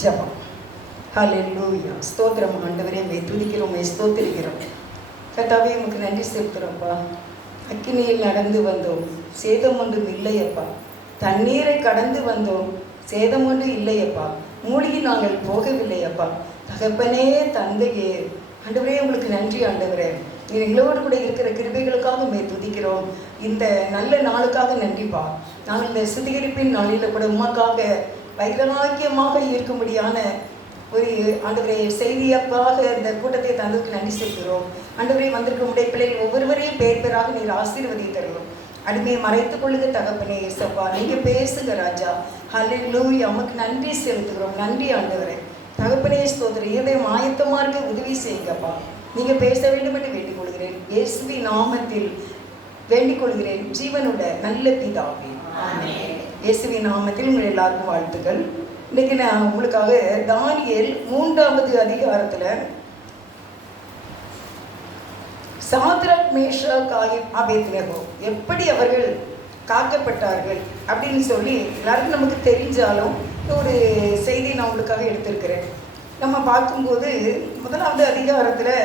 ஜெபம். ஹல்லேலூயா. ஸ்தோத்திரம் ஆண்டவரே, உம்மை துதிக்கிறோம், உம்மை ஸ்தோத்திரிக்கிறோம். கர்த்தாவே, உமக்கு நன்றி செலுத்துகிறோம்ப்பா. அக்கினியில் நடந்து வந்தோம், சேதம் ஒன்றும் இல்லையப்பா. தண்ணீரை கடந்து வந்தோம், சேதம் ஒன்றும் இல்லையப்பா. மூழ்கி நாங்கள் போகவில்லையப்பா. தகப்பனே, தந்தையே, ஆண்டவரே உங்களுக்கு நன்றி ஆண்டவரே. நீர் எங்களோடு கூட இருக்கிற கிருபைகளுக்காக உம்மை துதிக்கிறோம். இந்த நல்ல நாளுக்காக நன்றிப்பா. நாங்கள் இந்த சுத்திகரிப்பின் நாளில் கூட உமக்காக வைராக்கியமாக இருக்கும்படியான ஒரு ஆண்டவரே செய்தியாக்காக இந்த கூட்டத்தை தந்ததுக்கு நன்றி செலுத்துகிறோம். ஆண்டவரே, வந்திருக்க உடைய பிள்ளைகள் ஒவ்வொருவரையும் பேர் பேராக நீர் ஆசீர்வதித்தருளும். அடிமையை மறைத்துக் கொள்ளுங்க தகப்பனே. இயேசுப்பா, நீங்க பேசுங்க ராஜா. ஹல்லேலூயா. உமக்கு நன்றி செலுத்துகிறோம். நன்றி ஆண்டவரே. தகப்பனே ஸ்தோத்திரம். இதயம் ஆயத்தமா இருக்க உதவி செய்யுங்கப்பா. நீங்க பேச வேண்டும் என்று வேண்டிக் கொள்கிறேன். இயேசுவின் நாமத்தில் வேண்டிக் கொள்கிறேன், ஜீவனுள்ள நல்ல பிதாவே. ஆமென். இயேசுவின் நாமத்தில் உங்கள் எல்லாருக்கும் வாழ்த்துக்கள். இன்னைக்கு நான் உங்களுக்காக தானியேல் 3வது அதிகாரத்துல சாத்ராக், மேஷாக், ஆபேத்நேகோ எப்படி அவர்கள் காக்கப்பட்டார்கள் அப்படின்னு சொல்லி எல்லாருக்கும் நமக்கு தெரிஞ்சாலும் ஒரு செய்தி நான் உங்களுக்காக எடுத்திருக்கிறேன். நம்ம பார்க்கும்போது 1வது அதிகாரத்தில்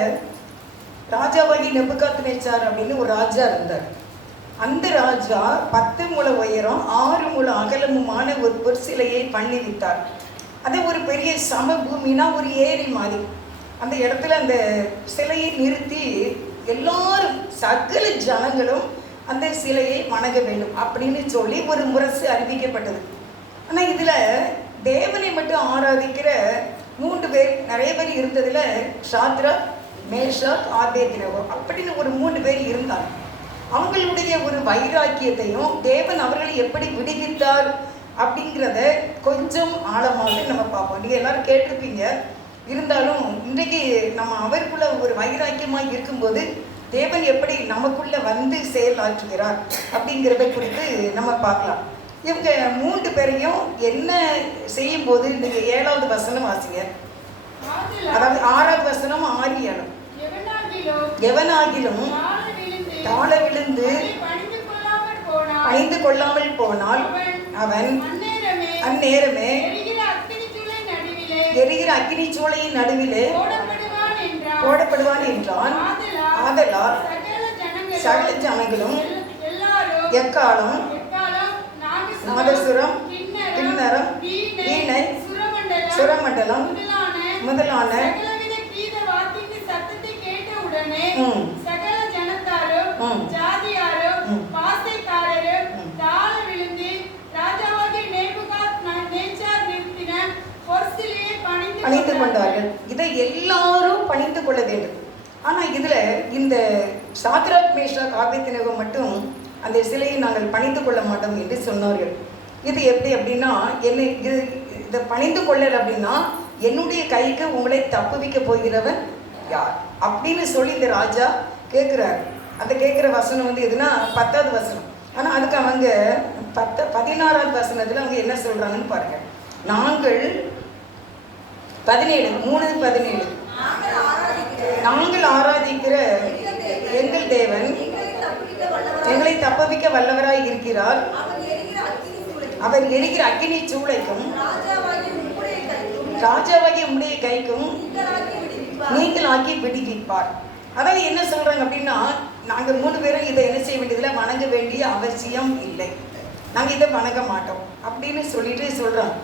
ராஜாவாகி நெபுகாத்நேச்சார் அப்படின்னு ஒரு ராஜா இருந்தார். அந்த ராஜா 10 முழ உயரம் 6 முழ அகலமுமான ஒரு சிலையை பண்ணி வித்தார். அதை ஒரு பெரிய சமபூமினா ஒரு ஏரி மாதிரி அந்த இடத்துல அந்த சிலையை நிறுத்தி எல்லாரும் சகல ஜனங்களும் அந்த சிலையை வணங்க வேண்டும் அப்படின்னு சொல்லி ஒரு முரசு அறிவிக்கப்பட்டது. ஆனால் இதில் தேவனை மட்டும் ஆராதிக்கிற 3 பேர், நிறைய பேர் இருந்ததில் சாத்ராக், மேஷாக், ஆபேத்நேகோ அப்படின்னு ஒரு 3 பேர் இருந்தாங்க. அவங்களுடைய ஒரு வைராக்கியத்தையும் தேவன் அவர்களை எப்படி விடுவித்தார் அப்படிங்கிறத கொஞ்சம் ஆழமாக நம்ம பார்ப்போம். நீங்கள் எல்லாரும் கேட்டிருப்பீங்க. இருந்தாலும் இன்றைக்கு நம்ம அவருக்குள்ள ஒரு வைராக்கியமாக இருக்கும்போது தேவன் எப்படி நமக்குள்ள வந்து செயலாற்றுகிறார் அப்படிங்கிறத குறித்து நம்ம பார்க்கலாம். இவங்க 3 பேரையும் என்ன செய்யும்போது நீங்கள் 7வது வசனம் வாசிங்க. அதாவது 6வது வசனம் 6, 7. எவனாகிலும் தாழ விழுந்து பணிந்து கொள்ளாமல் போனால் அவன் அந்நேரமே எரிகிற அக்கினி சூளையின் நடுவிலே போடப்படுவான் என்றான். ஆதலால் சகல ஜனங்களும் எக்காலம், நாதசுரம், கிண்ணரம், வீணை, சுரமண்டலம் முதலான பணிந்து கொண்டார்கள். இதை எல்லாரும் பணிந்து கொள்ள வேண்டும். ஆனால் இதில் இந்த சாத்ராக், மேஷாக், ஆபேத்நேகோ மட்டும் அந்த சிலையை நாங்கள் பணிந்து கொள்ள மாட்டோம் என்று சொன்னார்கள். இது எப்படி அப்படின்னா, என்னை இதை பணிந்து கொள்ளல் அப்படின்னா என்னுடைய கைக்கு உங்களை தப்புவிக்க போகிறவன் யார் அப்படின்னு சொல்லி இந்த ராஜா கேட்குறாரு. அந்த கேட்குற வசனம் வந்து எதுனா 10வது வசனம். ஆனால் அதுக்கு அவங்க 16வது வசனத்தில் அவங்க என்ன சொல்கிறாங்கன்னு பாருங்கள். நாங்கள் 17, 3:17 நாங்கள் ஆராதிக்கிற எங்கள் தேவன் எங்களை தப்புவிக்க வல்லவராய் இருக்கிறார். அவர் எரிகிற அக்கினி சூளைக்கும் ராஜாவாகிய உம்முடைய கைக்கும் நீங்கள் ஆக்கி விடுவிப்பார். அதாவது என்ன சொல்றாங்க அப்படின்னா, நாங்கள் 3 பேரும் இதை என்ன செய்ய வேண்டியதில்லை, வணங்க வேண்டிய அவசியம் இல்லை, நாங்கள் இதை வணங்க மாட்டோம் அப்படின்னு சொல்லிட்டு சொல்றாங்க.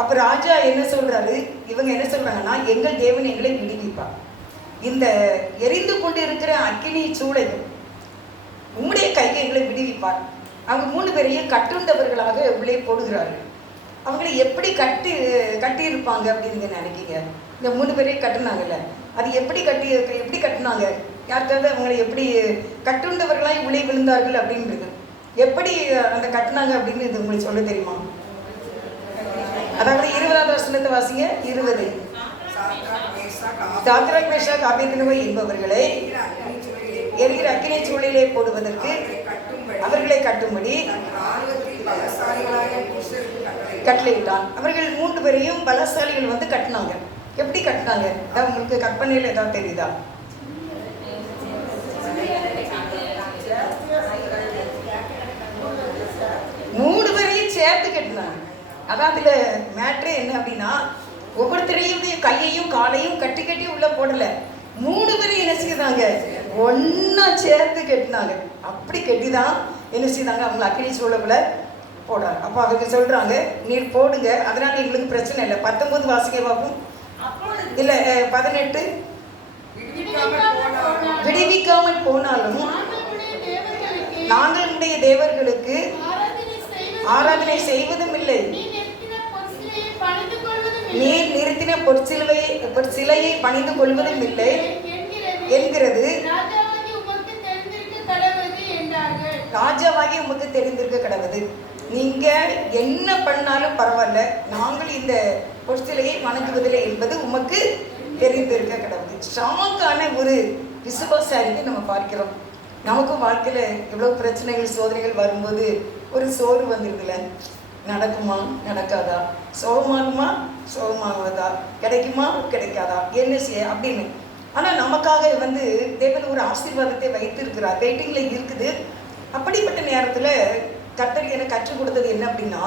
அப்போ ராஜா என்ன சொல்றாரு, இவங்க என்ன சொல்றாங்கன்னா, எங்கள் தேவன் எங்களை விடுவிப்பார். இந்த எரிந்து கொண்டு இருக்கிற அக்கினி சூளையும் உம்முடைய கைக்கு எங்களை விடுவிப்பார். அவங்க 3 பேரையும் கட்டுண்டவர்களாக உள்ளே போடுகிறார்கள். அவங்களை எப்படி கட்டியிருப்பாங்க அப்படின்னு நீங்கள் நினைக்கிங்க? இந்த 3 பேரையும் கட்டுனாங்கல்ல, அது எப்படி கட்டுனாங்க? யாருக்காவது அவங்களை எப்படி கட்டுண்டவர்களாக உள்ளே விழுந்தார்கள் அப்படின்றது எப்படி அந்த கட்டுனாங்க அப்படின்னு இது உங்களுக்கு சொல்ல தெரியுமா? அதாவது 20வது வசனத்தை வாசிங்க. 20. சாத்ராக், மேஷாக், ஆபேத்நேகோ என்பவர்களை எரிகிற அக்கினி சூளையிலே போடுவதற்கு அவர்களை கட்டும்படி கட்டளையிட்டான். அவர்கள் 3 பேரையும் பலசாலிகள் வந்து கட்டினாங்க. எப்படி கட்டினாங்க? உங்களுக்கு கற்பனையில் ஏதாவது தெரியுதா? சேர்த்து கட்டினாங்க. அதான் அதில் மேட்ரே என்ன அப்படின்னா, ஒவ்வொருத்தரையுடைய கையையும் காலையும் கட்டி கட்டி உள்ள போடல, 3 பேரும் என்ன செய்தாங்க, ஒன்னா சேர்த்து கட்டினாங்க. அப்படி கட்டிதான் என்ன செய்தாங்க, அவங்க அக்கினி சூழக்குள்ள போடுறாங்க. அப்போ அதுக்கு சொல்றாங்க, நீர் போடுங்க, அதனால எங்களுக்கு பிரச்சனை இல்லை. 19 வாசிக்க பார்ப்போம். இல்ல 18. விடுவிக்காமல் போனாலும் நாங்கள் உடைய தேவர்களுக்கு ஆராதனை செய்வதும் இல்லை, நீர் நிறுத்தின பொற்சிலையை பணிந்து கொள்வதும் இல்லை என்கிறது. ராஜாவாகி உமக்கு தெரிந்திருக்க கடவுது. நீங்க என்ன பண்ணாலும் பரவாயில்ல, நாங்கள் இந்த பொற்சிலையை வணங்குவதில்லை என்பது உமக்கு தெரிந்திருக்க கடவுது. ஸ்ட்ராங்கான ஒரு விசுவாசாரியை நம்ம பார்க்கிறோம். நமக்கும் வாழ்க்கையில எவ்வளவு பிரச்சனைகள் சோதனைகள் வரும்போது ஒரு சோறு வந்துருதுல, நடக்குமா நடக்காதா, சோகமாகுமா சோகமாகுவதா, கிடைக்குமா கிடைக்காதா, என்ன செய்ய அப்படின்னு. ஆனால் நமக்காக தேவன் ஒரு ஆசீர்வாதத்தை வைத்திருக்கிறார், வெயிட்டிங்ல இருக்குது. அப்படிப்பட்ட நேரத்தில் கர்த்தர் எனக்கு கற்றுக் கொடுத்தது என்ன அப்படின்னா,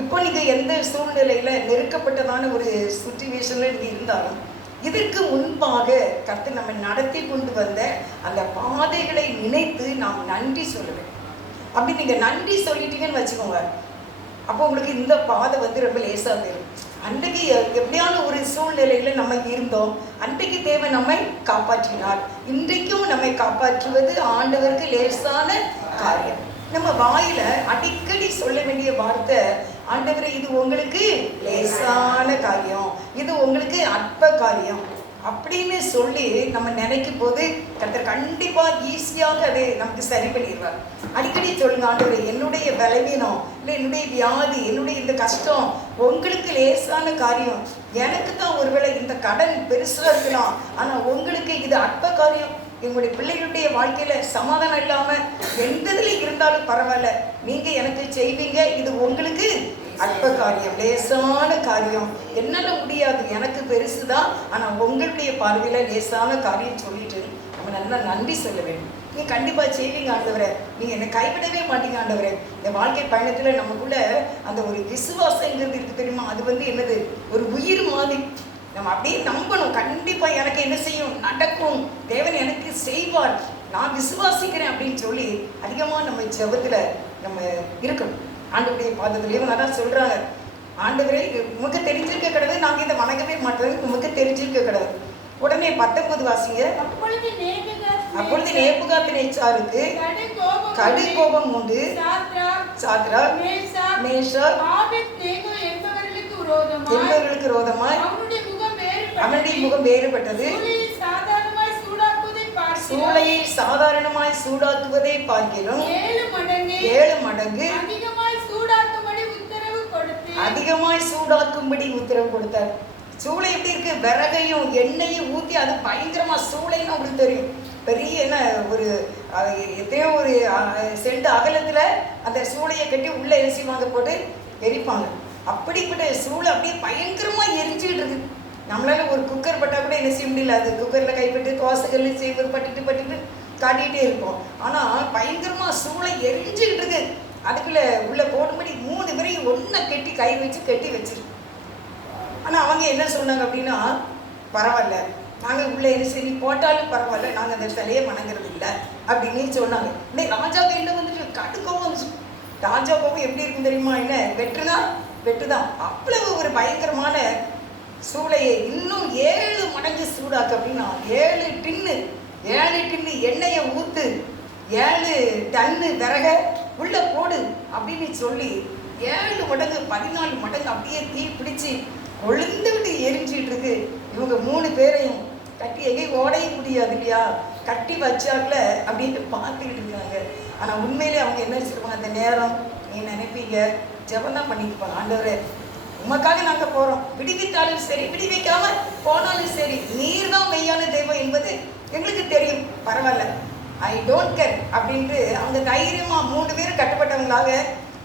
இப்போ நீங்கள் எந்த சூழ்நிலையில் நெருக்கப்பட்டதான ஒரு சுச்சுவேஷனில் நீங்கள் இருந்தாலும் இதற்கு முன்பாக கர்த்தர் நம்ம நடத்தி கொண்டு வந்த அந்த பாதைகளை நினைத்து நாம் நன்றி சொல்லுவேன். அப்படி நீங்கள் நன்றி சொல்லிட்டீங்கன்னு வச்சுக்கோங்க, அப்போ உங்களுக்கு இந்த பாதை ரொம்ப லேசாக தெரியும். அன்றைக்கு எப்படியான ஒரு சூழ்நிலையில் நம்ம இருந்தோம், அன்றைக்கு தேவன் நம்மை காப்பாற்றினார். இன்றைக்கும் நம்மை காப்பாற்றுவது ஆண்டவருக்கு லேசான காரியம். நம்ம வாயில அடிக்கடி சொல்ல வேண்டிய வார்த்தை, ஆண்டவரே இது உங்களுக்கு லேசான காரியம், இது உங்களுக்கு அற்ப காரியம் அப்படின்னு சொல்லி நம்ம நினைக்கும் போது கர்த்தர் கண்டிப்பா ஈஸியாக அதை நமக்கு சரி பண்ணிடுவார். அடிக்கடி சொல்லுங்க, ஆண்டவரே என்னுடைய பலவீனம் இல்லை, என்னுடைய வியாதி, என்னுடைய இந்த கஷ்டம் உங்களுக்கு லேசான காரியம். எனக்கு தான் ஒருவேளை இந்த கடன் பெருசா இருக்கலாம், ஆனா உங்களுக்கு இது அற்ப காரியம். எங்களுடைய பிள்ளைகளுடைய வாழ்க்கையில சமாதானம் இல்லாம எந்ததுல இருந்தாலும் பரவாயில்ல, நீங்க எனக்கு செய்வீங்க, இது உங்களுக்கு அற்ப காரியம், லேசான காரியம், என்னால முடியாது, எனக்கு பெருசுதான், ஆனா உங்களுடைய பார்வையில லேசான காரியம் சொல்லிட்டு நம்ம நல்லா நன்றி சொல்ல வேண்டும். நீங்க கண்டிப்பா செய்வீங்க ஆண்டவரே, நீங்க என்னை கைவிடவே மாட்டீங்க ஆண்டவரே. இந்த வாழ்க்கை பயணத்துல நமக்குள்ள அந்த ஒரு விசுவாசங்கிறது இருக்கு தெரியுமா, அது என்னது, ஒரு உயிர் மாதிரி. நம்ம அப்படியே நம்பணும், கண்டிப்பா எனக்கு என்ன செய்யும், நடக்கும், தேவன் எனக்கு செய்வார், நான் விசுவாசிக்கிறேன் அப்படின்னு சொல்லி அதிகமா நம்ம ஜெபத்துல நம்ம இருக்கணும். ஆண்டவருடைய பாதத்திலேயே அதான் சொல்றாங்க, ஆண்டவரே உமக்கு தெரிஞ்சிருக்க கிடையாது, நாங்க இதை வணங்கவே மாட்டோம், உமக்கு தெரிஞ்சிருக்க கிடையாது. உடனே 19 வாசிங்க. அப்பொழுது நேபுகாத்நேச்சாருக்கு கடு கோபம் உண்டு, சாத்ராக் மேஷாக் என்பவர்களுக்கு விரோதமாய் அவனுடைய முகம் வேறுபட்டது. சூளையை சாதாரணமாய் சூடாக்குவதை பார்க்கிறோம் 7 மடங்கு அதிகமாய் சூடாக்கும்படி உத்தரவு கொடுத்தார். சூளை எப்படி இருக்கு, விறகையும் எண்ணெயும் ஊற்றி அது பயங்கரமா சூளைன்னு உங்களுக்கு தெரியும், பெரிய என்ன ஒரு எத்தனையோ ஒரு செண்டு அகலத்துல அந்த சூளையை கட்டி உள்ள எரிசிவாங்க போட்டு எரிப்பாங்க. அப்படிப்பட்ட சூளை அப்படியே பயங்கரமா எரிஞ்சுக்கிட்டு இருக்கு. நம்மளால ஒரு குக்கர் பட்டா கூட என்ன செய்ய முடியல, அது குக்கர்ல கைப்பட்டு தோசைகள் செய்வது பட்டுட்டு காட்டிகிட்டே இருப்போம். ஆனா பயங்கரமா சூளை எரிஞ்சுக்கிட்டு இருக்கு. அதுக்குள்ள உள்ள போடும்படி 3 பேரையும் ஒன்ன கட்டி வச்சிருக்கு. ஆனா அவங்க என்ன சொன்னாங்க அப்படின்னா, பரவாயில்ல, நாங்க உள்ள என்ன சரி போட்டாலும் பரவாயில்ல, நாங்க அந்த சிலையை வணங்குறது இல்லை அப்படின்னு சொன்னாங்க. இன்னைக்கு ராஜா கையில கடுக்கவும் வந்துச்சு. ராஜா கோபம் எப்படி இருக்கும் தெரியுமா, என்ன வெட்டுதான். அவ்வளவு ஒரு பயங்கரமான சூளையை இன்னும் 7 மடங்கு சூடாக்கு அப்படின்னா 7 டின்னு எண்ணெயை ஊத்து, 7 டன்னு விறக உள்ள போடு அப்படின்னு சொல்லி 7 மடங்கு 14 மடங்கு அப்படியே தீ பிடிச்சி கொழுந்து விட்டு எரிஞ்சிட்டு இருக்கு. இவங்க 3 பேரையும் கட்டி எங்கேயும் ஓடைய முடியாது இல்லையா, கட்டி வச்சாக்கல அப்படின்னு பார்த்துக்கிட்டு இருக்காங்க. ஆனா உண்மையிலே அவங்க என்ன வச்சிருப்பாங்க, அந்த நேரம் நீ நினைப்பீங்க ஜெபம் தான் பண்ணிருப்பாங்க, ஆண்டவரே உமக்காக நாங்க போறோம், விடுவித்தாலும் சரி விடுவிக்காம போனாலும் சரி நீர் தான் மெய்யான தெய்வம் என்பது எங்களுக்கு தெரியும், பரவாயில்ல, ஐ டோன்ட் கேர் அப்படின்ட்டு அவங்க தைரியமா 3 பேரும் கட்டுப்பட்டவங்களாக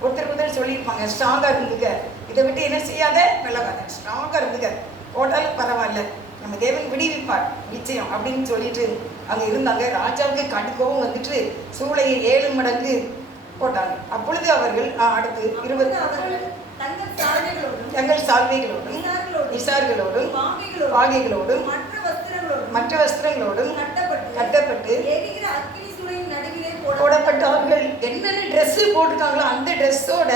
ஒருத்தர் சொல்லியிருப்பாங்க, ஸ்ட்ராங்கா இருந்துக்க, இதை விட்டு என்ன செய்யாத விலகாத, ஸ்ட்ராங்கா இருந்துக்க, போட்டாலும் பரவாயில்ல, நம்ம தேவன் விடுவிப்பார் நிச்சயம் அப்படின்னு சொல்லிட்டு அங்க இருந்தாங்க. ராஜாவுக்கு கடுக்கவும் வந்துட்டு சூளையை 7 மடங்கு போட்டாங்க. அப்பொழுது அவர்கள் அடுத்து 20 தங்கள் சால்வைகளோடும் விசார்களோடும் பாகைகளோடும் மற்ற வஸ்திரங்களோடும் கட்டப்பட்டு போடப்பட்டார்கள். என்னென்ன ட்ரெஸ்ஸு போட்டிருக்காங்களோ அந்த ட்ரெஸ்ஸோட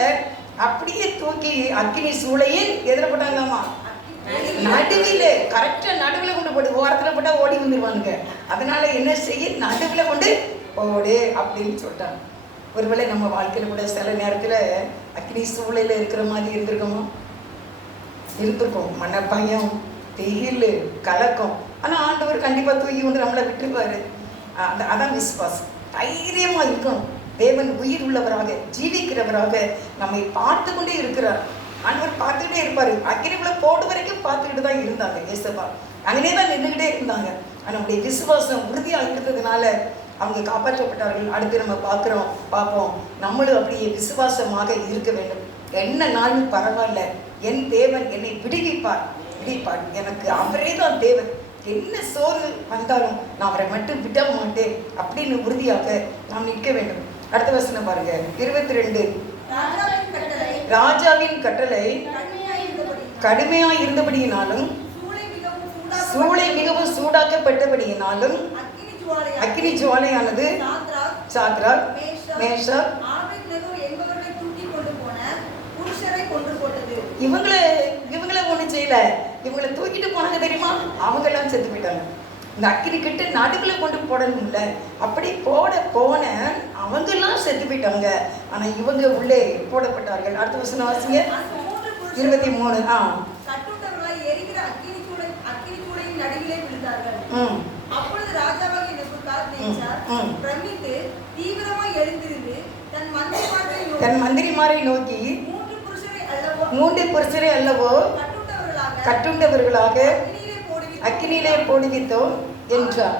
அப்படியே தூக்கி அக்கினி சூளையின் எதிர போட்டாங்களாமா, நடுவில், கரெக்டாக நடுவில் கொண்டு போட்டு, ஓரத்தில் போட்டால் ஓடி வந்துடுவானுங்க. அதனால என்ன செய்ய, நடுவில் கொண்டு போடு அப்படின்னு சொல்லிட்டாங்க. ஒருவேளை நம்ம வாழ்க்கையில் கூட சில நேரத்தில் அக்னி சூளையில் இருக்கிற மாதிரி இருந்திருக்கோமா? இருந்திருக்கோம். மனப்பயம், திகில், கலக்கம். ஆனால் ஆண்டவர் கண்டிப்பாக தூக்கி வந்து நம்மளை விட்டுருவார். அதான் விசுவாசம். தைரியமாக இருக்கணும். தேவன் உயிர் உள்ளவராக ஜீவிக்கிறவராக நம்மை பார்த்து கொண்டே இருக்கிறார். ஆண்டவர் பார்த்துக்கிட்டே இருப்பார். அக்கினிக்குள்ளே போடு வரைக்கும் பார்த்துக்கிட்டு தான் இருந்தாங்க ஏசப்பா. அங்கனே தான் நின்றுக்கிட்டே இருந்தாங்க. நம்முடைய விசுவாசம் உறுதியாக இருந்ததுனால அவங்க காப்பாற்றப்பட்டார்கள். அடுத்து நம்ம பார்ப்போம். நம்மளும் அப்படியே விசுவாசமாக இருக்க வேண்டும். என்ன நாளும் பரவாயில்ல, என் தேவன் என்னை விடுவிப்பார். எனக்கு அவரே தான் தேவன். என்ன சோறு வந்தாலும் நான் அவரை மட்டும் விட மாட்டேன் அப்படின்னு உறுதியாக நாம் நிற்க வேண்டும். அடுத்த வசனம் பாருங்க, 22. ராஜாவின் கட்டளை கடுமையாக இருந்தபடியினாலும் சூளை மிகவும் சூடாக்கப்பட்டபடியினாலும் அக்கினி ஜுவாலையானது சாத்ராக், மேஷாக் இவங்களை ஒன்றும் செய்யல. இவங்களை தூக்கிட்டு போனாங்க தெரியுமா? அவங்க எல்லாம் செத்து போயிட்டாங்க. இந்த அக்கினி கிட்ட நடுவுல கொண்டு போடணும்ல, அப்படி போன அவங்கெல்லாம் செத்து போயிட்டாங்க. ஆனா இவங்க உள்ளே போடப்பட்டார்கள். அடுத்த வசனம் வாசிங்க, 23. தன் மந்திரிமாரை நோக்கி 3 புருஷரை அல்லவோ கட்டுண்டவர்களாக அக்கினியிலே போடுவித்தோம் என்றார்.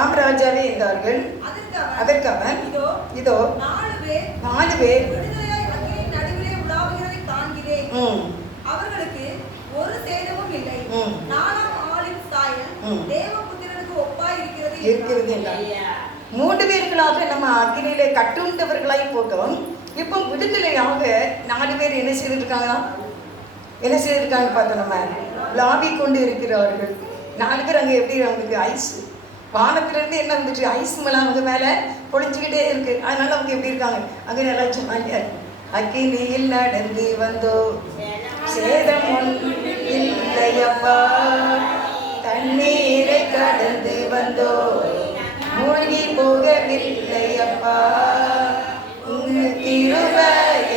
ஆம் ராஜாவே என்றார்கள். அதற்கு அவன், இதோ 4 பேர் அவர்களுக்கு ஒரு சேதமும் இல்லை. 4ஆம் ஆளின் சாயல் தேவபுத்திரனுக்கு ஒப்பாய் இருக்கிறது என்றார். 3 பேர்களாக நம்ம அக்கினியிலே கட்டுண்டவர்களாய் போட்டோம். இப்போ விடுதலையாக 4 பேர் என்ன செய்திருக்காங்களா? என்ன செய்திருக்காங்க பார்த்தோம். நம்ம லாபி கொண்டு இருக்கிறார்கள். 4 பேர் அங்கே எப்படி, அவங்களுக்கு ஐஸ் வானத்திலிருந்து என்ன வந்துச்சு, ஐஸ் மேலாம் அவங்க மேலே பொழிஞ்சுக்கிட்டே இருக்கு. அதனால அவங்க எப்படி இருக்காங்க, அங்கே நல்லா சொன்னாங்க, அக்கினியில் நடந்து வந்தோ சேதம் இல்லையப்பா, தண்ணீரை கடந்து வந்தோ மூழ்கி போகவில்லையப்பா, திரும்ப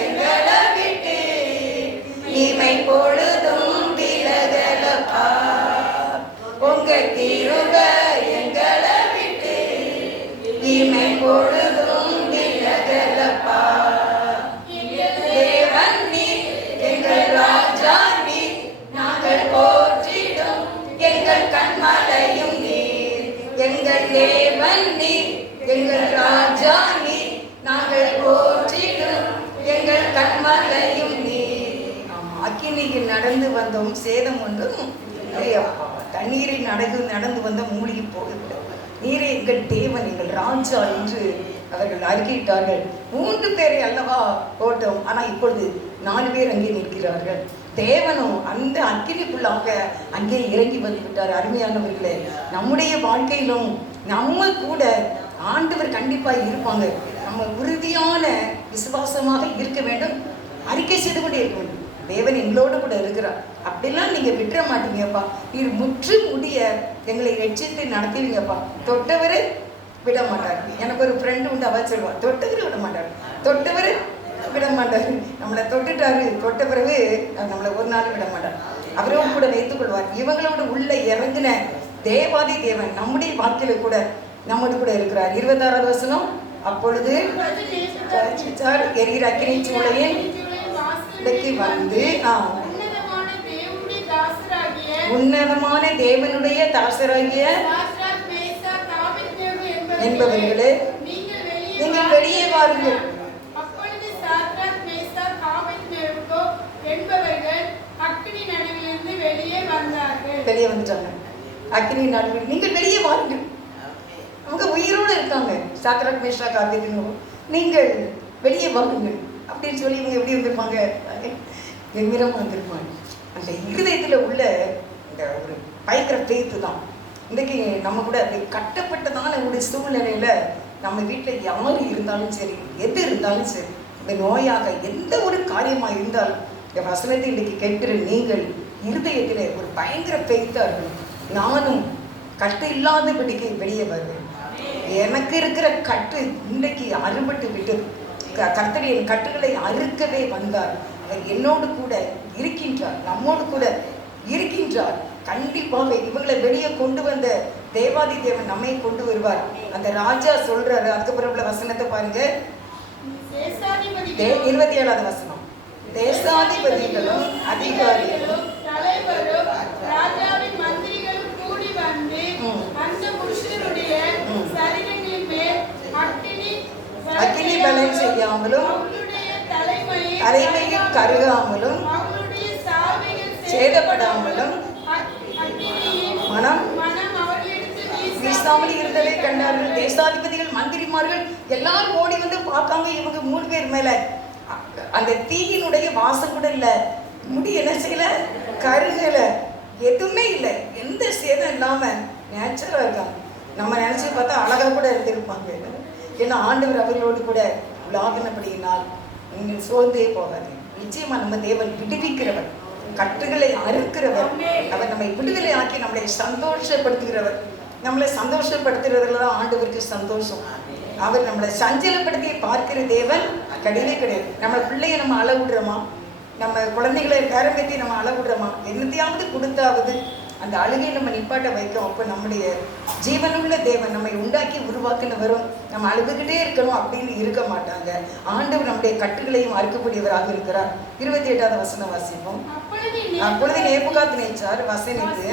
எங்களை விட்டு இமை பொழுதும் விலகலப்பா, உங்க திரும்ப எங்களை விட்டு இமை பொழுதும் விலகலப்பா, தேவன் நீ எங்கள் ராஜா நீ, நாங்கள் போற்றிடும் எங்கள் கண்மலையும் நீர், எங்கள் தேவன் நீ எங்கள் ராஜா நீ, நாங்கள் போற்றிடும் எங்கள் கண்மலையும் நீர். அக்கினியில் நடந்து வந்தோம், சேதம் ஒன்றும் இல்லையப்பா, தண்ணீரில் நடந்து வந்த மூழ்கி போகவில்லை, நீரே எங்கள் தேவன் எங்கள் ராஜா என்று அவர்கள் அறிக்கையிட்டார்கள். 3 பேரை அல்லவா போட்டோம், ஆனால் இப்பொழுது 4 பேர் அங்கே நிற்கிறார்கள். தேவனும் அந்த அக்கினிக்குள்ளாக அங்கே இறங்கி வந்து விட்டார். அருமையானவர்களே, நம்முடைய வாழ்க்கையிலும் நம்ம கூட ஆண்டவர் கண்டிப்பாக இருப்பாங்க. நம்ம உறுதியான விசுவாசமாக இருக்க வேண்டும், அறிக்கை செய்து கொண்டே இருக்க வேண்டும். தேவன் எங்களோடு கூட இருக்கிறார். அப்படிலாம் நீங்கள் விட்டுற மாட்டீங்கப்பா, நீர் முற்று முடிய எங்களை ரட்சித்து நடத்துவீங்கப்பா. தொட்டவர் விட மாட்டார். எனக்கு ஒரு ஃப்ரெண்டு உண்டு, அவ சொல்லுவாள், தொட்டவர் விட மாட்டார், தொட்டவர் விட மாட்டார். நம்மளை தொட்டுட்டாரு, தொட்ட பிறகு நம்மளை ஒரு நாள் விட மாட்டார், அவரோடு கூட வைத்துக் கொள்வார். இவங்களோடு உள்ள இறங்கின தேவாதி தேவன் நம்முடைய வாழ்க்கையில கூட நம்மோடு கூட இருக்கிறார். 26வது வசனம், அப்பொழுது எரிகிற அக்கினி சூளையின் வந்து உன்னதமான தேவனுடைய தாசராகிய என்பவர்களே நீங்கள் வெளியே வாருங்கள். வெளியே வந்துட்டாங்க. அக்கினி நடுவில் நீங்கள் வெளியே வாருங்கள். அவங்க உயிரோடு இருக்காங்க. சாத்ராக், மேஷாக், ஆபேத்நேகோ, நீங்கள் வெளியே வாருங்கள் அப்படின்னு சொல்லி இவங்க எப்படி வந்திருப்பாங்க? கம்பீரமாக வந்திருப்பாங்க. அந்த இருதயத்தில் உள்ள இந்த ஒரு பயங்கர பேத்து தான் இன்றைக்கி நம்ம கூட அப்படி கட்டப்பட்டதான ஒரு சூழ்நிலையில் நம்ம வீட்டில் யார் இருந்தாலும் சரி, எது இருந்தாலும் சரி, இந்த நோயாக எந்த ஒரு காரியமாக இருந்தாலும் இந்த வசனத்தை இன்றைக்கி கேட்கிற நீங்கள் இருதயத்தில் ஒரு பயங்கர பெய்த்தாக இருக்கணும். நானும் கட்டு இல்லாதபடிக்கு வெளியே வருவேன். எனக்கு இருக்கிற கட்டு இன்றைக்கு அறுபட்டு விட்டது. கர்த்தர் என் கட்டுகளை அறுக்கவே வந்தார். அவர் என்னோடு கூட இருக்கின்றார், நம்மோடு கூட இருக்கின்றார். கண்டிப்பாக இவங்களை வெளியே கொண்டு வந்த தேவாதி தேவன் நம்மை கொண்டு வருவார். அந்த ராஜா சொல்றாரு. அதுக்கப்புறம் உள்ள வசனத்தை பாருங்க, 27வது வசனம். தேசாதிபதிகளும் அதிகாரிகளும் தலைவரும் ராஜாவின் மந்திரிகளும் கூடி வந்து அந்த புருஷருடைய சரீரங்களின் மேல் அக்கினி பலன் செய்யாமலும் அவருடைய தலைமையில் கருகாமலும் அவருடைய சாவைகள் சேதப்படாமலும் மனம் வீசாமல் இருந்ததை கண்டார்கள். தேசாதிபதிகள் மந்திரிமார்கள் எல்லாரும் ஓடி வந்து பார்க்காம இவங்க 3 பேர் மேல அந்த தீயினுடைய வாசம் கூட இல்லை. முடி என்ன செய்யல, கருகல, எதுவுமே இல்லை, எந்த சேதம் இல்லாம நேச்சுரலா இருக்காங்க. நம்ம நினைச்சு பார்த்தா அழகா கூட இருந்திருப்பாங்க. ஏன்னா ஆண்டவர் அவர்களோடு கூட உலாகினபடியினால் நீங்கள் சோர்ந்தே போகாது. நிச்சயமா நம்ம தேவன் விடுவிக்கிறவர், கட்டுகளை அறுக்கிறவர். அவர் நம்மை விடுதலை ஆக்கி நம்மளை சந்தோஷப்படுத்துகிறவர். நம்மளை சந்தோஷப்படுத்துறதுல தான் ஆண்டவருக்கு சந்தோஷம். அவர் நம்மளை சஞ்சலப்படுத்தி பார்க்கிற தேவன் கிடையவே கிடையாது. நம்ம பிள்ளைய நம்ம அளவிடுறோமா, நம்ம குழந்தைகளை பேரம்பேத்தி நம்ம அளவிடுறோமா, என்னத்தையாவது கொடுத்தாவது அந்த அழுகை நம்ம நிப்பாட்ட வைக்கும். அப்போ நம்முடைய ஜீவனுள்ள தேவன் நம்மை உண்டாக்கி உருவாக்கின வரும். நம்ம அழுதுகிட்டே இருக்கணும் அப்படின்னு இருக்க மாட்டாங்க. ஆண்டவர் நம்முடைய கட்டுகளையும் அறுக்கக்கூடியவராக இருக்கிறார். 28வது வசனம் வாசிப்போம். அப்பொழுது நேபுகாத்நேச்சார் வசனித்து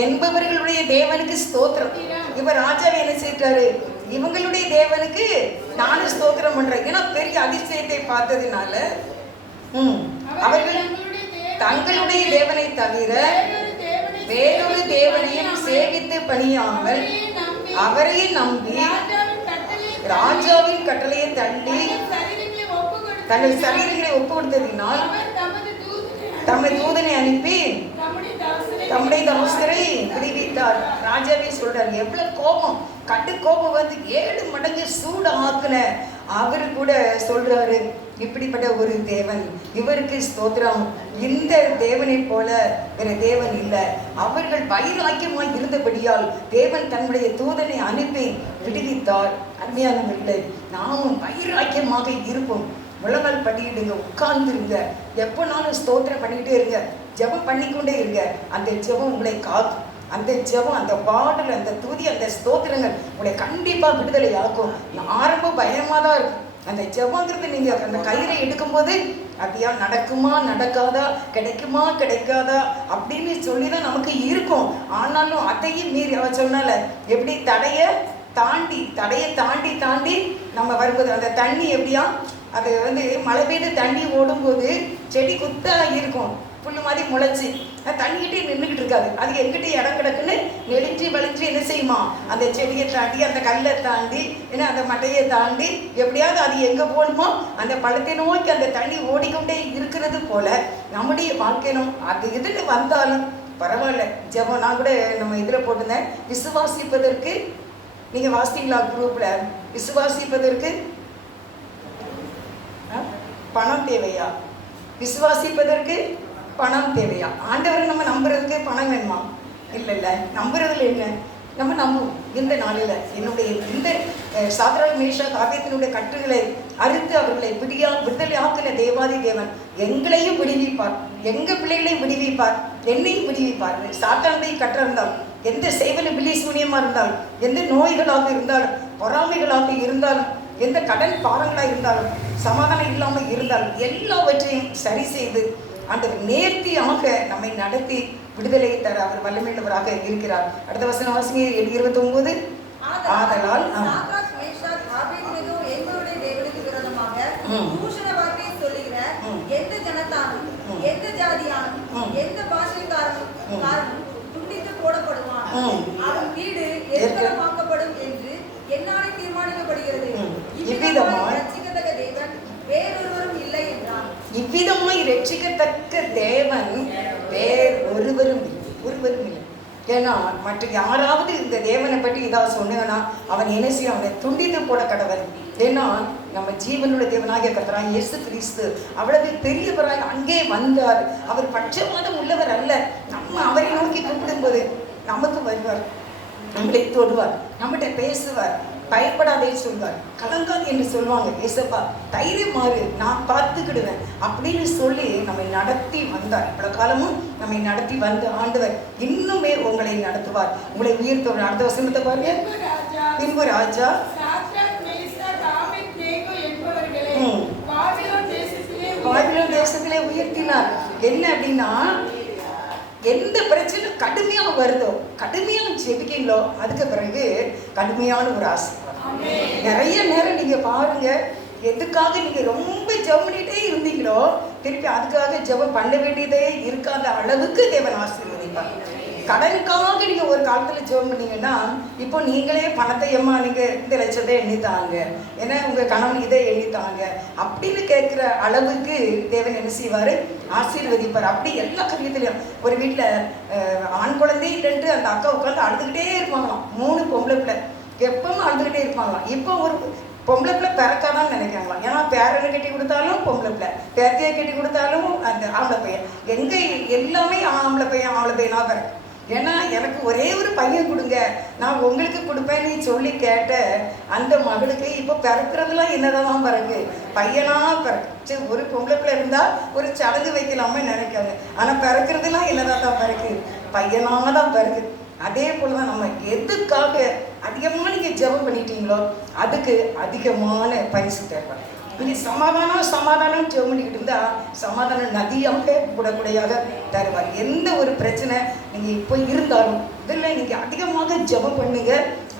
என்பவர்களுடைய தேவனுக்கு ஸ்தோத்திரம். இவர் ராஜாவை என்ன செய்தாரு, இவங்களுடைய தேவனுக்கு நானும் ஸ்தோத்திரம் பண்றேன். ஏன்னா பெரிய அதிசயத்தை பார்த்ததுனால அவர்கள் தங்களுடைய தேவனை தவிர வேறொரு தேவனையும் சேவித்து பணியாமல் அவரையே நம்பி ராஜாவின் கட்டளையை தள்ளி தங்கள் சரீரங்களை ஒப்பு கொடுத்ததினால் தம்முடைய தூதனை அனுப்பி தம்முடைய தாசரை விடுவித்தார். ராஜாவே சொல்றார். எவ்வளவு கோபம், கட்டு கோபம் வந்து 7 மடங்கு சூடு ஆக்குன அவரு கூட சொல்றாரு, இப்படிப்பட்ட ஒரு தேவன், இவருக்கு ஸ்தோத்திரம். இந்த தேவனை போல வேற தேவன் இல்லை. அவர்கள் வைராக்கியமாய் இருந்தபடியால் தேவன் தன்னுடைய தூதனை அனுப்பி விடுவித்தார். அருமையானவர்களே, நாமும் வைராக்கியமாக இருப்போம். முழங்கால் பண்ணிடுங்க, உட்கார்ந்துருங்க, எப்போனாலும் ஸ்தோத்திரம் பண்ணிக்கிட்டே இருங்க, ஜெபம் பண்ணிக்கொண்டே இருங்க. அந்த ஜெபம் உங்களை காக்கும். அந்த ஜெபம், அந்த பாடல், அந்த துதி, அந்த ஸ்தோத்திரங்கள் உங்களை கண்டிப்பாக விடுதலை ஆக்கும். ஆரம்ப பயமாக தான் இருக்கும். அந்த ஜெபங்கிறது நீங்கள் அந்த கயிறை எடுக்கும்போது அப்படியா நடக்குமா நடக்காதா, கிடைக்குமா கிடைக்காதா அப்படின்னு சொல்லி தான் நமக்கு இருக்கும். ஆனாலும் அதையும் மீறி அவ சொன்னால எப்படி தடையை தாண்டி நம்ம வரும்போது அந்த தண்ணி எப்படியா, அது வந்து மழை பெய்து தண்ணி ஓடும்போது செடி குத்தா இருக்கும், புல்லு மாதிரி முளைச்சி தண்ணிக்கிட்டே நின்றுக்கிட்டு இருக்காது. அது எங்கிட்ட இடம் கிடக்குன்னு நெளிஞ்சு வலிஞ்சு என்ன செய்யுமா, அந்த செடியை தாண்டி அந்த கல்லை தாண்டி ஏன்னா அந்த மட்டையை தாண்டி எப்படியாவது அது எங்கே போகணுமோ அந்த பழத்தை நோக்கி அந்த தண்ணி ஓடிக்கொண்டே இருக்கிறது போல நம்முடைய வாழ்க்கையிலும் அது எதுன்னு வந்தாலும் பரவாயில்ல. ஜெபம் நான் கூட நம்ம இதில் போட்டிருந்தேன், விசுவாசிப்பதற்கு நீங்கள் வாசிங்களா குரூப்பில், விசுவாசிப்பதற்கு பணம் தேவையா, விசுவாசிப்பதற்கு பணம் தேவையா? ஆண்டவரை நம்ம நம்புறதுக்கு பணம் வேணுமா? இல்லை, நம்புறதுல என்ன, நம்ம நம்புவோம். இந்த நாளில் என்னுடைய இந்த சாத்ராக் மேஷாக் ஆபேத்தினுடைய கட்டுகளை அறுத்து அவர்களை விடுதலை ஆக்கின தேவாதி தேவன் எங்களையும் விடுவிப்பார், எங்கள் பிள்ளைகளையும் விடுவிப்பார், என்னையும் விடுவிப்பார். சாத்தானுடைய கற்று இருந்தால், எந்த செய்வன பில்லி சூனியமாக இருந்தாலும், எந்த நோய்களாக இருந்தாலும், பொறாமைகளாக இருந்தாலும், எந்த கடன் பாரங்களாக இருந்தாலும், சமாதானம் இல்லாமல் இருந்தாலும் எல்லாவற்றையும் சரி செய்து அந்த நேர்த்தியாக நம்மை நடத்தி விடுதலை தர அவர் வல்லமையுள்ளவராக இருக்கிறார். அடுத்த வசனம் வாசிங்க, 29. ஆதலால் எங்களுடைய தேவனுக்கு விரோதமாக தூஷண வார்த்தையை சொல்லுகிற எந்த ஜனத்தானும் எந்த ஜாதியானும் எந்த பாஷைக்காரனும் துண்டித்து போடப்படுவான், அவன் வீடு எரிகலமாக்கப்படும் என்று என்னாலே தீர்மானிக்கப்படுகிறது. இவ்விதமாய் ரட்சிக்கத்தக்க தேவன் வேறு ரட்சிக்கத்தக்க தேவன் வேறு ஒருவரும் இல்லை. ஏன்னா மற்ற யாராவது இந்த தேவனை பற்றி ஏதாவது சொன்னேன்னா அவன் என்ன செய்ய, அவனை துண்டித்து போட கடவன். ஏன்னா நம்ம ஜீவனுள்ள தேவனாகிய கர்த்தராகிய இயேசு கிறிஸ்து அவ்வளவு பெரியவராய் அங்கே வந்தார். அவர் பட்சபாதம் உள்ளவர் அல்ல. நம்ம அவரை நோக்கி கூப்பிடும்போது நமக்கு வருவார், நம்மளை தொடுவார், நம்மகிட்ட பேசுவார், பயப்படாதே சொல்வார், கலங்காது என்று சொல்லுவாங்க. ஏசப்பா தைரியம் மாறு, நான் பார்த்துக்கிடுவேன் அப்படின்னு சொல்லி நம்மை நடத்தி வந்தார். இவ்வளவு காலமும் நம்மை நடத்தி வந்து ஆண்டவர் இன்னுமே உங்களை நடத்துவார், உங்களை உயர்த்துவார். அடுத்த வசனத்தை பாருங்க. பின்பு ராஜா பாபிலோன் தேசத்திலே உயர்த்தினார். என்ன அப்படின்னா, எந்த பிரச்சனை கடுமையாக வருதோ, கடுமையாக ஜெபிக்கீங்களோ, அதுக்கு பிறகு கடுமையான ஒரு ஆசீர்வாதம். நிறைய நேரம் நீங்க பாருங்க, எதுக்காக நீங்க ரொம்ப ஜெபம் பண்ணிட்டே இருந்தீங்களோ திருப்பி அதுக்காக ஜெபம் பண்ண வேண்டியதே இருக்காத அளவுக்கு தேவன் ஆசீர்வதிப்பார். கடனுக்காக நீங்க ஒரு காலத்துல ஜெபம் பண்ணீங்கன்னா இப்போ நீங்களே பணத்தை ஏமா நீங்க இந்த லட்சத்தை எண்ணித்தாங்க, ஏன்னா உங்க கணவன் இதை எண்ணித்தாங்க அப்படின்னு கேட்கிற அளவுக்கு தேவன் என்ன செய்வாரு, ஆசீர்வதிப்பார். அப்படி எல்லா காரியத்திலையும் ஒரு வீட்டுல ஆண் குழந்தை இல்லைன்ட்டு அந்த அக்கா உட்காந்து அழுதுகிட்டே இருப்பாங்களாம். 3 பொம்பளை பிள்ளை எப்பவும் அழுதுகிட்டே இருப்பாங்களாம். இப்போ ஒரு பொம்பளை பிள்ளை பிறக்காதான்னு நினைக்காங்களாம். ஏன்னா பேரனை கட்டி கொடுத்தாலும் பொம்பளை பிள்ளை, பேத்தியை கட்டி கொடுத்தாலும் அந்த ஆம்பளை பையன், எங்க எல்லாமே ஆம்பளை பையனா பிறகு. ஏன்னா எனக்கு ஒரே ஒரு பையன் கொடுங்க, நான் உங்களுக்கு கொடுப்பேன்னு சொல்லி கேட்ட அந்த மகளுக்கு இப்போ பிறக்கிறதுலாம் என்னதான் பிறகு, பையனா பிறகு. சரி, ஒரு பொம்பளை பிள்ளை இருந்தா ஒரு சடங்கு வைக்கலாமே நினைக்காங்க, ஆனா பிறக்கிறதுலாம் என்னதான் தான் பிறகு, பையனாதான் பிறகு. அதே போலதான் நம்ம எதுக்காக அதிகமாக நீங்க ஜெபம் பண்ணிட்டீங்களோ அதுக்கு அதிகமான பரிசு தருவார். நீங்க சமாதானம் ஜெபம் பண்ணிக்கிட்டு இருந்தா சமாதானம் நதியாக கூடக்கூடியாக தருவார். எந்த ஒரு பிரச்சனை நீங்க இப்போ இருந்தாலும் இதில் நீங்க அதிகமாக ஜெபம் பண்ணுங்க,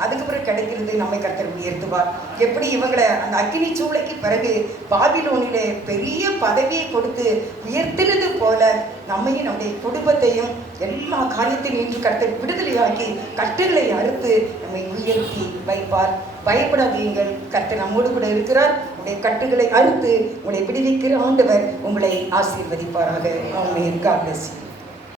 அதுக்கு பிறகு கிடைக்கிறது நம்மை கர்த்தர் உயர்த்துவார். எப்படி இவங்களை அந்த அக்கினி சூளைக்கு பிறகு பாபிலோனிலே பெரிய பதவியை கொடுத்து உயர்த்தினது போல நம்மையும் நம்முடைய குடும்பத்தையும் எல்லா காரியத்தையும் இன்று கர்த்தர் விடுதலையாக்கி கட்டுகளை அறுத்து நம்மை உயர்த்தி வைப்பார். பயப்படாதீங்கள், கர்த்தர் நம்மோடு கூட இருக்கிறார். உங்களுடைய கட்டுகளை அறுத்து உங்களை விடுவிக்கிற ஆண்டவர் உங்களை ஆசீர்வதிப்பாராக. ஆமென். God bless you.